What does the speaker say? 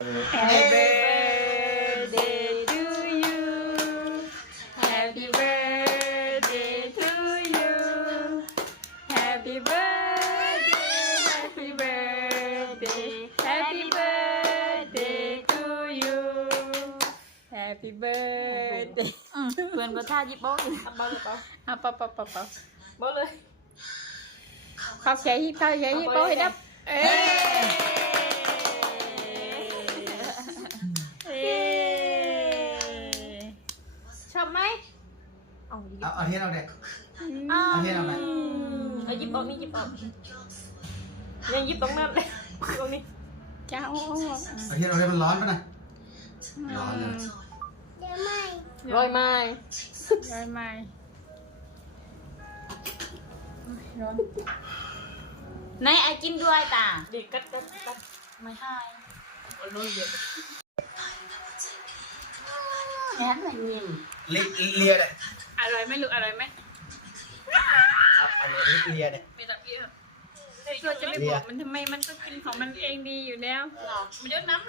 Happy birthday to you. Happy birthday to you. Happy birthday, happy birthday, happy birthday to you. Happy birthday. เพื่อนก็ท่ายิบโบ๊ะอีก เบาเลยเปล่า เอาเป่า เบาเลย เข้าแขนฮิปโป้ให้ดับเอ้ชอบไหม เอาดิ เอาเทียนเอาเด็ก อ้าว เอาเทียนเอาไหม เอายิบออกนี่ยิบออกยังยิบตรงนั้นเลยตรงนี้ เจ้า เอาเทียนเอาเด็กมันร้อนป่ะนะร้อนเลย ร้อยไม้ ร้อยไม้ร้อน ไหนไอ้กินด้วยตา ดีกัด ไม่ให้ เอาโน้ตเยอะ แค่ไหนเงิน เลียเลย อร่อยไหมลูกอร่อยไหม อันนี้เลียเนี่ย ไม่ตับเยอะเราจะไม่บอกมันทำไมมันก็กินของมันเองดีอยู่แล้วมันเยอะน้ำ